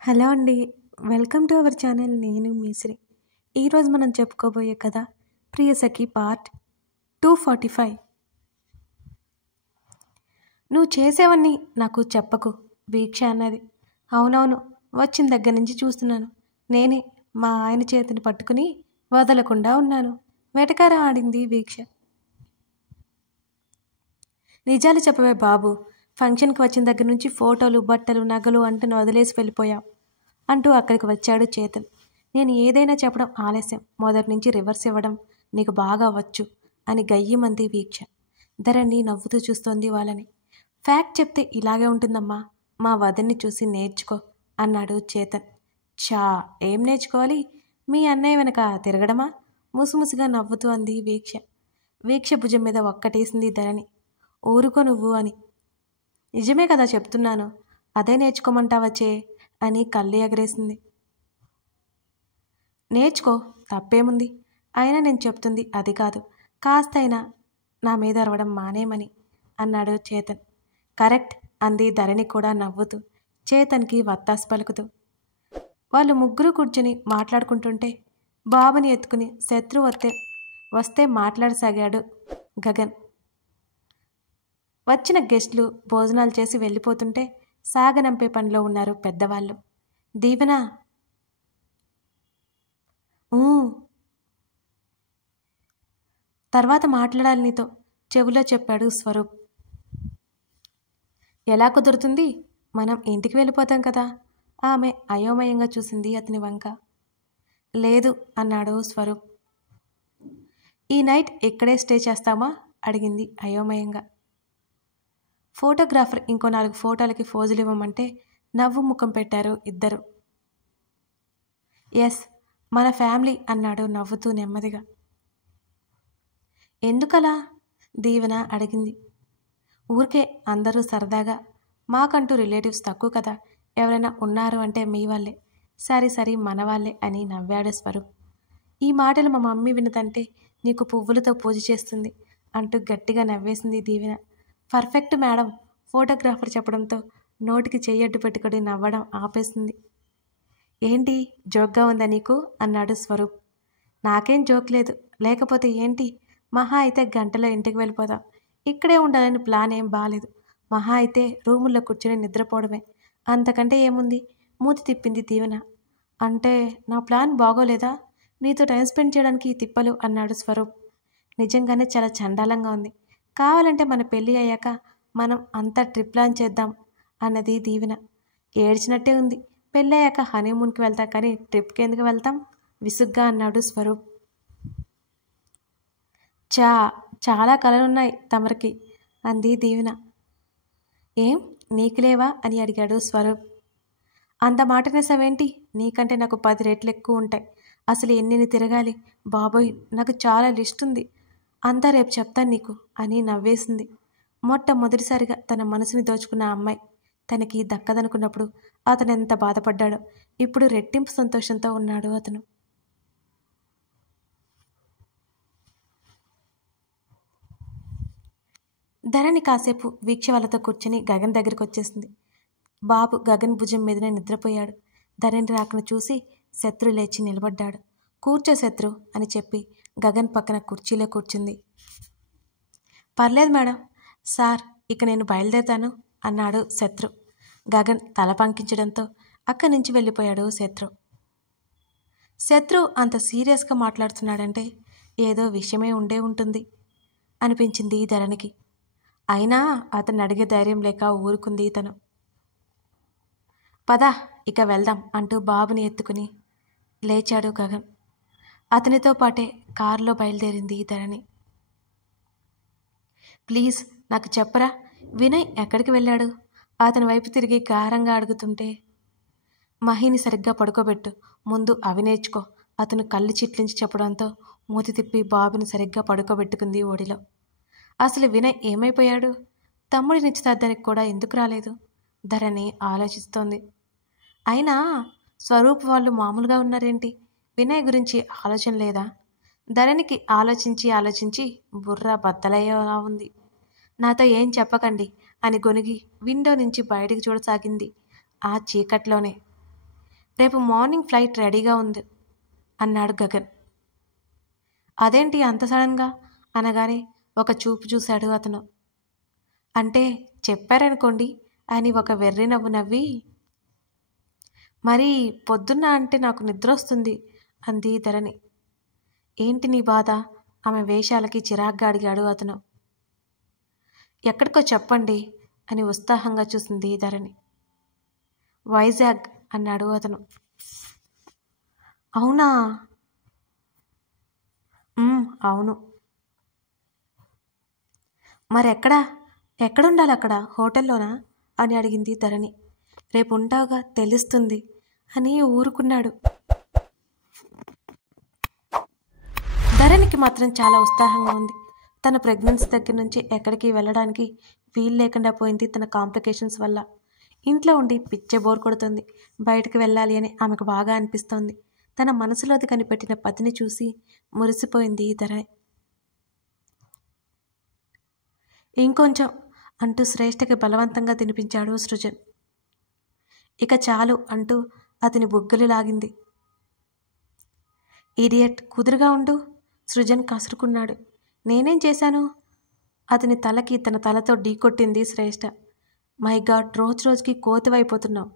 Hello అండి. Welcome to our channel. నేను మీ శ్రీ. ఈరోజు మనం చెప్పుకోబోయే కథ ప్రియసఖి పార్ట్ 245. నువ్వు చేసేవన్నీ నాకు చెప్పకు, వీక్ష అన్నది. అవునవును, వచ్చిన దగ్గర నుంచి చూస్తున్నాను. నేనే మా ఆయన చేతిని పట్టుకుని వదలకుండా ఉన్నాను. వెటకారం ఆడింది వీక్ష. నిజాలు చెప్పవే బాబు, ఫంక్షన్కి వచ్చిన దగ్గర నుంచి ఫోటోలు, బట్టలు, నగలు అంటూ వదిలేసి వెళ్ళిపోయావు అంటూ అక్కడికి వచ్చాడు చేతన్. నేను ఏదైనా చెప్పడం ఆలస్యం, మొదటి నుంచి రివర్స్ ఇవ్వడం నీకు బాగా వచ్చు అని గయ్యమంది వీక్ష. ధరణి నవ్వుతూ చూస్తోంది వాళ్ళని. ఫ్యాక్ట్ చెప్తే ఇలాగే ఉంటుందమ్మా, మా వదిన్ని చూసి నేర్చుకో అన్నాడు చేతన్. చా, ఏం నేర్చుకోవాలి? మీ అన్నయ్య వెనక తిరగడమా? ముసుముసుగా నవ్వుతూ అంది వీక్ష. వీక్ష భుజం మీద ఒక్కటేసింది ధరణి. ఊరుకో నువ్వు అని. నిజమే కదా చెప్తున్నాను, అదే నేర్చుకోమంటావచ్చే అని కళ్ళు ఎగరేసింది. నేర్చుకో, తప్పేముంది? అయినా నేను చెప్తుంది అది కాదు, కాస్తైనా నా మీద అరవడం మానేమని అన్నాడు చేతన్. కరెక్ట్ అంది ధరణి కూడా నవ్వుతూ, చేతన్కి వత్తాసు పలుకుతూ. వాళ్ళు ముగ్గురు కూర్చుని మాట్లాడుకుంటుంటే బాబుని ఎత్తుకుని శత్రు వస్తే మాట్లాడసాగాడు గగన్. వచ్చిన గెస్టులు భోజనాలు చేసి వెళ్ళిపోతుంటే సాగనంపే పనిలో ఉన్నారు పెద్దవాళ్ళు. దీవెన, తర్వాత మాట్లాడాలి నీతో చెవిలో చెప్పాడు స్వరూప్. ఎలా కుదురుతుంది? మనం ఇంటికి వెళ్ళిపోతాం కదా. ఆమె అయోమయంగా చూసింది అతని వంక. లేదు అన్నాడు స్వరూప్. ఈ నైట్ ఇక్కడే స్టే చేస్తామా అడిగింది అయోమయంగా. ఫోటోగ్రాఫర్ ఇంకో 4 ఫోటోలకి ఫోజులు ఇవ్వమంటే నవ్వు ముఖం పెట్టారు ఇద్దరు. ఎస్, మన ఫ్యామిలీ అన్నాడు నవ్వుతూ నెమ్మదిగా. ఎందుకలా? దీవెన అడిగింది. ఊరికే అందరూ సరదాగా. మాకంటూ రిలేటివ్స్ తక్కువ కదా, ఎవరైనా ఉన్నారు అంటే మీ వాళ్ళే. సరి మన వాళ్ళే అని నవ్వాడు స్వరూప్. ఈ మాటలు మా మమ్మీ వినదంటే నీకు పువ్వులతో పూజ చేస్తుంది అంటూ గట్టిగా నవ్వేసింది దీవెన. పర్ఫెక్ట్ మేడం, ఫోటోగ్రాఫర్ చెప్పడంతో నోటికి చెయ్యడ్డు పెట్టుకుని నవ్వడం ఆపేసింది. ఏంటి, జోక్గా ఉందా నీకు అన్నాడు స్వరూప్. నాకేం జోక్ లేదు. లేకపోతే ఏంటి, మహా అయితే గంటలో ఇంటికి వెళ్ళిపోదాం. ఇక్కడే ఉండాలని ప్లాన్ ఏం బాలేదు. మహా అయితే రూముల్లో కూర్చొని నిద్రపోవడమే, అంతకంటే ఏముంది? మూతి తిప్పింది దీవెన. అంటే నా ప్లాన్ బాగోలేదా? నీతో టైం స్పెండ్ చేయడానికి ఈ తిప్పలు అన్నాడు స్వరూప్. నిజంగానే చాలా చండాలంగా ఉంది. కావాలంటే మన పెళ్ళి అయ్యాక మనం అంతా ట్రిప్ ప్లాన్ చేద్దాం అన్నది దీవెన. ఏడ్చినట్టే ఉంది. పెళ్ళయ్యాక హనీమూన్కి వెళ్తాం కానీ ట్రిప్కి ఎందుకు వెళ్తాం విసుగ్గా అన్నాడు స్వరూప్. చాలా కలలున్నాయి తమరికి అంది దీవెన. ఏం నీకు లేవా అని అడిగాడు స్వరూప్. అంత మాటనేసావేంటి? నీకంటే నాకు 10 రెట్లు ఎక్కువ ఉంటాయి. అసలు ఎన్ని తిరగాలి బాబోయ్, నాకు చాలా లిస్ట్ ఉంది. అంతా రేపు చెప్తాను నీకు అని నవ్వేసింది. మొట్టమొదటిసారిగా తన మనసుని దోచుకున్న అమ్మాయి తనకి దక్కదనుకున్నప్పుడు అతను ఎంత బాధపడ్డాడో. ఇప్పుడు రెట్టింపు సంతోషంతో ఉన్నాడు అతను. ధరణి కాసేపు వీక్ష వాళ్ళతో కూర్చొని గగన్ దగ్గరికి వచ్చేసింది. బాబు గగన్ భుజం మీదనే నిద్రపోయాడు. ధరణి రాకను చూసి శత్రు లేచి నిలబడ్డాడు. కూర్చో శత్రు అని చెప్పి గగన్ పక్కన కుర్చీలో కూర్చుంది. పర్లేదు మేడం. సార్, ఇక నేను బయలుదేరుతాను అన్నాడు శత్రు. గగన్ తల పంకించడంతో అక్కడి నుంచి వెళ్ళిపోయాడు శత్రు. శత్రు అంత సీరియస్గా మాట్లాడుతున్నాడంటే ఏదో విషయమే ఉండే ఉంటుంది అనిపించింది ధరణికి. అయినా అతన్ని అడిగే ధైర్యం లేక ఊరుకుంది తను. పద ఇక వెళ్దాం అంటూ బాబుని ఎత్తుకుని లేచాడు గగన్. అతనితో పాటే కారులో బయలుదేరింది ధరణి. ప్లీజ్ నాకు చెప్పరా, వినయ్ ఎక్కడికి వెళ్ళాడు? అతని వైపు తిరిగి గారంగా అడుగుతుంటే, మహిని సరిగ్గా పడుకోబెట్టు, ముందు అవి నేర్చుకో అతను కళ్ళు చిట్లించి చెప్పడంతో మూతి తిప్పి బాబుని సరిగ్గా పడుకోబెట్టుకుంది ఒడిలో. అసలు వినయ్ ఏమైపోయాడు? తమ్ముడి నిశ్చితార్థానికి కూడా ఎందుకు రాలేదు? ధరణి ఆలోచిస్తోంది. అయినా స్వరూప్ వాళ్ళు మామూలుగా ఉన్నారేంటి? వినయ్ గురించి ఆలోచన లేదా? ధరణికి ఆలోచించి బుర్ర బద్దలయ్యేలా ఉంది. నాతో ఏం చెప్పకండి అని గొనిగి విండో నుంచి బయటికి చూడసాగింది. ఆ చీకట్లోనే రేపు మార్నింగ్ ఫ్లైట్ రెడీగా ఉంది అన్నాడు గగన్. అదేంటి అంత సడన్గా అనగానే ఒక చూపు చూశాడు అతను. అంటే చెప్పారనుకోండి అని ఒక వెర్రి నవ్వు నవ్వి, మరి పొద్దున్న అంటే నాకు నిద్ర వస్తుంది అంది ధరణి. ఏంటి నీ బాధ? ఆమె వేషాలకి చిరాగ్గా అడిగాడు అతను. ఎక్కడికో చెప్పండి అని ఉత్సాహంగా చూసింది ధరణి. వైజాగ్ అన్నాడు అతను. అవునా? అవును. మరెక్కడా? ఎక్కడుండాలి అక్కడ? హోటల్లోనా అని అడిగింది ధరణి. రేపు ఉంటావుగా తెలుస్తుంది అని ఊరుకున్నాడు. ధరణికి మాత్రం చాలా ఉత్సాహంగా ఉంది. తన ప్రెగ్నెన్సీ దగ్గర నుంచి ఎక్కడికి వెళ్ళడానికి వీలు లేకుండా పోయింది తన కాంప్లికేషన్స్ వల్ల. ఇంట్లో ఉండి పిచ్చే బోర్ కొడుతుంది. బయటకు వెళ్ళాలి అని ఆమెకు బాగా అనిపిస్తోంది. తన మనసులోది కనిపెట్టిన పతిని చూసి మురిసిపోయింది ధరణి. ఇంకొంచెం అంటూ శ్రేష్ఠకి బలవంతంగా తినిపించాడు సృజన్. ఇక చాలు అంటూ అతని బుగ్గలు లాగింది. ఇడియట్, కుదురుగా ఉండు సృజన్ కసురుకున్నాడు. నేనేం చేశాను? అతని తలకి తన తలతో ఢీకొట్టింది శ్రేష్ఠ. మై గాడ్, రోజు రోజుకి కోతివైపోతున్నావు.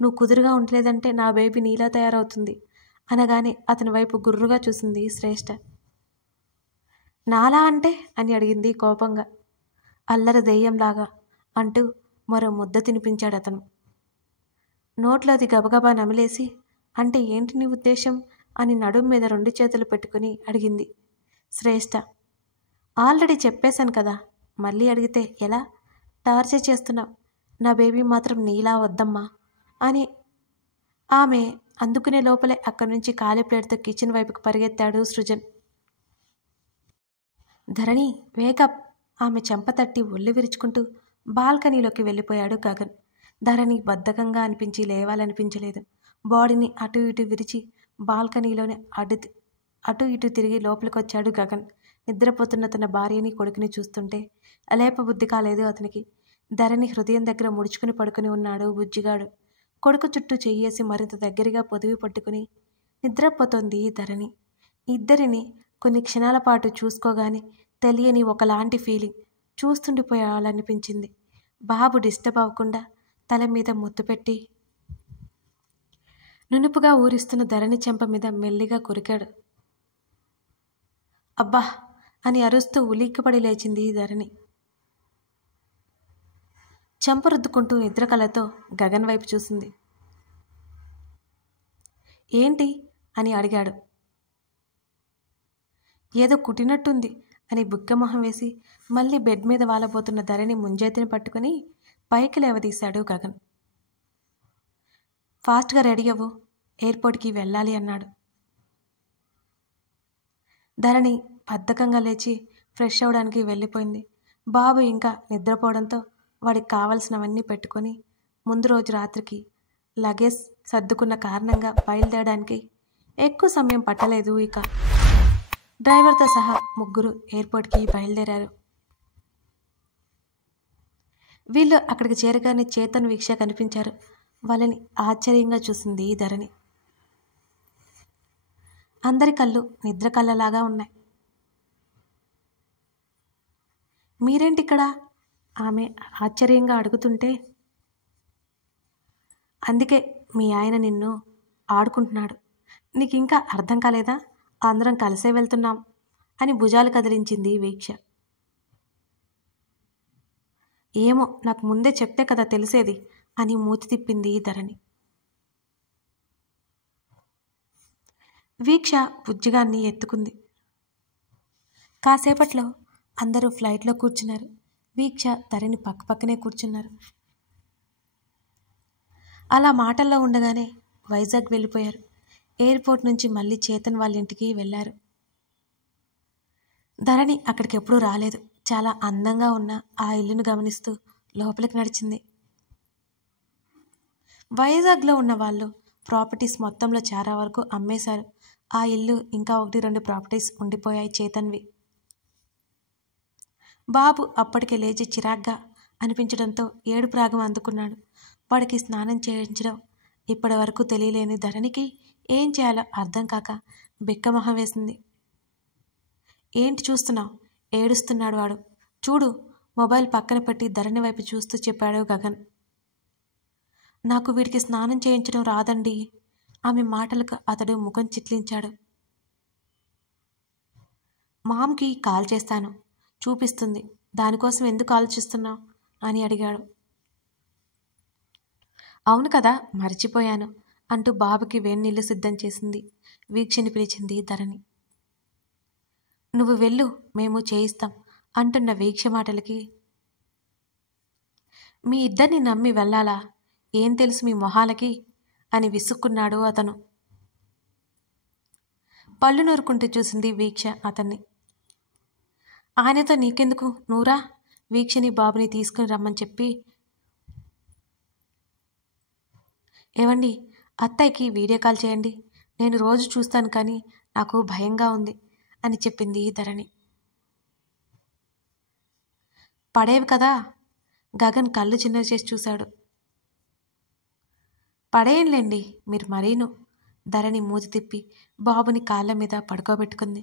నువ్వు కుదురుగా ఉండలేదంటే నా బేబీ నీలా తయారవుతుంది అనగానే అతని వైపు గుర్రుగా చూసింది శ్రేష్ఠ. నాలా అంటే అని అడిగింది కోపంగా. అల్లరి దెయ్యంలాగా అంటూ మరో ముద్ద తినిపించాడు అతను. నోట్లోది గబగబా నమిలేసి, అంటే ఏంటి నీ ఉద్దేశం అని నడుం మీద 2 చేతులు పెట్టుకుని అడిగింది శ్రేష్ఠ. ఆల్రెడీ చెప్పేశాను కదా, మళ్ళీ అడిగితే ఎలా? టార్చర్ చేస్తున్నావు. నా బేబీ మాత్రం నీలా వద్దమ్మా అని ఆమె అందుకునే లోపలే అక్కడి నుంచి ఖాళీ ప్లేట్తో కిచెన్ వైపుకు పరిగెత్తాడు సృజన్. ధరణి, వేకప్! ఆమె చెంప తట్టి ఒళ్ళు విరుచుకుంటూ బాల్కనీలోకి వెళ్ళిపోయాడు గగన్. ధరణి బద్ధకంగా అనిపించి లేవాలనిపించలేదు. బాడీని అటు ఇటు విరిచి బాల్కనీలోనే అటు ఇటు తిరిగి లోపలికొచ్చాడు గగన్. నిద్రపోతున్న తన భార్యని కొడుకుని చూస్తుంటే అలేపబుద్ధి కాలేదు అతనికి. ధరణి హృదయం దగ్గర ముడుచుకుని పడుకుని ఉన్నాడు బుజ్జిగాడు. కొడుకు చుట్టూ చెయ్యేసి మరింత దగ్గరగా పొదివి పట్టుకుని నిద్రపోతోంది ధరణి. ఇద్దరిని కొన్ని క్షణాల పాటు చూసుకోగానే తెలియని ఒకలాంటి ఫీలింగ్ చూస్తుండిపోయాలనిపించింది. బాబు డిస్టర్బ్ అవ్వకుండా తల మీద ముద్దు పెట్టి నునుపుగా ఊరిస్తున్న ధరణి చెంప మీద మెల్లిగా కొరికాడు. అబ్బా అని అరుస్తూ ఉలిక్కిపడి లేచింది ధరణి. చెంప రుద్దుకుంటూ నిద్ర కళ్ళతో గగన్ వైపు చూసింది. ఏంటి అని అడిగాడు. ఏదో కుట్టినట్టుంది అని బుగ్గమొహం వేసి మళ్ళీ బెడ్ మీద వాలబోతున్న ధరణి ముంజేతిని పట్టుకుని పైకి లేవదీశాడు గగన్. ఫాస్ట్గా రెడీ అవ్వు, ఎయిర్పోర్ట్కి వెళ్ళాలి అన్నాడు. ధరణి బద్ధకంగా లేచి ఫ్రెష్ అవడానికి వెళ్ళిపోయింది. బాబు ఇంకా నిద్రపోవడంతో వాడికి కావలసినవన్నీ పెట్టుకొని ముందు రోజు రాత్రికి లగేజ్ సర్దుకున్న కారణంగా బయలుదేరడానికి ఎక్కువ సమయం పట్టలేదు. ఇక డ్రైవర్తో సహా ముగ్గురు ఎయిర్పోర్ట్కి బయలుదేరారు. వీళ్ళు అక్కడికి చేరగానే చేతన్, వీక్ష కనిపించారు. వాళ్ళని ఆశ్చర్యంగా చూసింది ధరణి. అందరి కళ్ళు నిద్ర కళ్ళలాగా ఉన్నాయి. మీరేంటిక్కడ? ఆమె ఆశ్చర్యంగా అడుగుతుంటే, అందుకే మీ ఆయన నిన్ను ఆడుకుంటున్నాడు. నీకు ఇంకా అర్థం కాలేదా? అందరం కలిసే వెళ్తున్నాం అని భుజాలు కదిలించింది వీక్ష. ఏమో, నాకు ముందే చెప్తే కదా తెలిసేది అని మూతి తిప్పింది ధరణి. వీక్ష బుజ్జిగాన్ని ఎత్తుకుంది. కాసేపట్లో అందరూ ఫ్లైట్లో కూర్చున్నారు. వీక్ష ధరణి పక్కపక్కనే కూర్చున్నారు. అలా మాటల్లో ఉండగానే వైజాగ్ వెళ్ళిపోయారు. ఎయిర్పోర్ట్ నుంచి మళ్ళీ చేతన్ వాళ్ళ ఇంటికి వెళ్ళారు. ధరణి అక్కడికి ఎప్పుడూ రాలేదు. చాలా అందంగా ఉన్న ఆ ఇల్లును గమనిస్తూ లోపలికి నడిచింది. వైజాగ్లో ఉన్న వాళ్ళు ప్రాపర్టీస్ మొత్తంలో చాలా వరకు అమ్మేశారు. ఆ ఇల్లు ఇంకా 1-2 ప్రాపర్టీస్ ఉండిపోయాయి చేతన్వి. బాబు అప్పటికే లేచి చిరాగ్గా అనిపించడంతో ఏడుపు రాగం అందుకున్నాడు. వాడికి స్నానం చేయించడం, ఇప్పటి వరకు తెలియలేని ధరణికి ఏం చేయాలో అర్థం కాక బిక్కమొహం వేసింది. ఏంటి చూస్తున్నావు? ఏడుస్తున్నాడు వాడు. చూడు, మొబైల్ పక్కన పెట్టి ధరణి వైపు చూస్తూ చెప్పాడు గగన్. నాకు వీడికి స్నానం చేయించడం రాదండి. ఆమె మాటలకు అతడు ముఖం చిట్లించాడు. మామ్కి కాల్ చేస్తాను, చూపిస్తుంది. దానికోసం ఎందుకు ఆలోచిస్తున్నావు అని అడిగాడు. అవును కదా, మర్చిపోయాను అంటూ బాబుకి వేన్నీళ్లు సిద్ధం చేసింది. వీక్షని పిలిచింది ధరణి. నువ్వు వెళ్ళు, మేము చేయిస్తాం అంటున్న వీక్ష మాటలకి, మీ ఇద్దరిని నమ్మి వెళ్ళాలా? ఏం తెలుసు మీ మొహాలకి అని విసుక్కున్నాడు అతను. పళ్ళు నూరుకుంటూ చూసింది వీక్ష అతన్ని. ఆయనతో నీకెందుకు, నూరా? వీక్షని బాబుని తీసుకుని రమ్మని చెప్పి, ఏవండి, అత్తయ్యకి వీడియో కాల్ చేయండి, నేను రోజు చూస్తాను కానీ నాకు భయంగా ఉంది అని చెప్పింది ధరణి. పడేవి కదా? గగన్ కళ్ళు చిన్నవి చేసి చూశాడు. పడేయంలేండి మీరు మరీను. ధరణి మూతి తిప్పి బాబుని కాళ్ళ మీద పడుకోబెట్టుకుంది.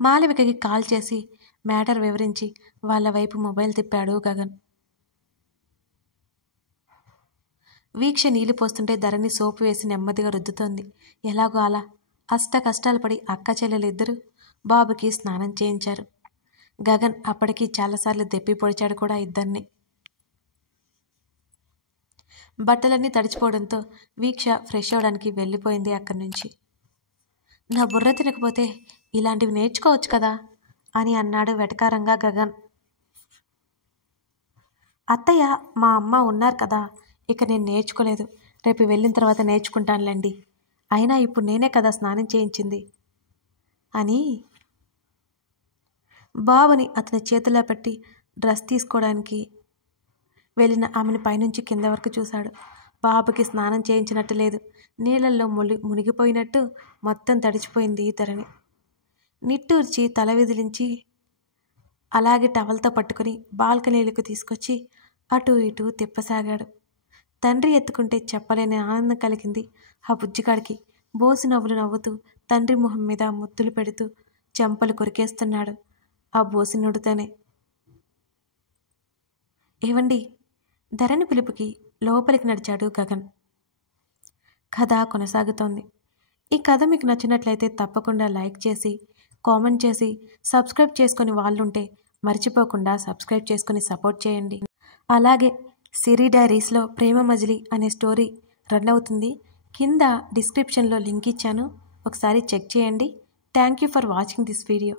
మాలవికకి కాల్ చేసి మ్యాటర్ వివరించి వాళ్ళ వైపు మొబైల్ తిప్పాడు గగన్. వీక్ష నీళ్లు పోస్తుంటే ధరణి సోపు వేసి నెమ్మదిగా రుద్దుతోంది. ఎలాగో అలా అష్ట కష్టాలు పడి అక్క చెల్లెలిద్దరూ బాబుకి స్నానం చేయించారు. గగన్ అప్పటికి చాలాసార్లు దెప్పి పొడిచాడు కూడా ఇద్దరిని. బట్టలన్నీ తడిచిపోవడంతో వీక్ష ఫ్రెష్ అవడానికి వెళ్ళిపోయింది అక్కడి నుంచి. నా బుర్ర తినకపోతే ఇలాంటివి నేర్చుకోవచ్చు కదా అని అన్నాడు వెటకారంగా గగన్. అత్తయ్య మా అమ్మ ఉన్నారు కదా, ఇక నేను నేర్చుకోలేదు. రేపు వెళ్ళిన తర్వాత నేర్చుకుంటానులేండి. అయినా ఇప్పుడు నేనే కదా స్నానం చేయించింది అని బాబుని అతని చేతిలో పెట్టి డ్రెస్ తీసుకోవడానికి వెళ్ళిన ఆమెను పైనుంచి కింద వరకు చూశాడు. బాబుకి స్నానం చేయించినట్టు లేదు. నీళ్ళల్లో మునిగిపోయినట్టు మొత్తం తడిచిపోయింది ధరణి. నిట్టూర్చి తల విదిలించి అలాగే టవల్తో పట్టుకుని బాల్కనీలకు తీసుకొచ్చి అటు ఇటు తిప్పసాగాడు. తండ్రి ఎత్తుకుంటే చెప్పలేని ఆనందం కలిగింది ఆ బుజ్జిగాడికి. బోసి నవ్వులు నవ్వుతూ తండ్రి మొహం మీద ముద్దులు పెడుతూ చెంపలు కొరికేస్తున్నాడు ఆ బోసినుడితోనే. ఏవండి, ధరణి పిలుపుకి లోపలికి నడిచాడు గగన్. కథ కొనసాగుతోంది. ఈ కథ మీకు నచ్చినట్లయితే తప్పకుండా లైక్ చేసి, కామెంట్ చేసి, సబ్స్క్రైబ్ చేసుకుని వాళ్ళుంటే మర్చిపోకుండా సబ్స్క్రైబ్ చేసుకుని సపోర్ట్ చేయండి. అలాగే సిరి డైరీస్లో ప్రేమ మజిలీ అనే స్టోరీ రన్ అవుతుంది. కింద డిస్క్రిప్షన్లో లింక్ ఇచ్చాను, ఒకసారి చెక్ చేయండి. Thank you for watching this video.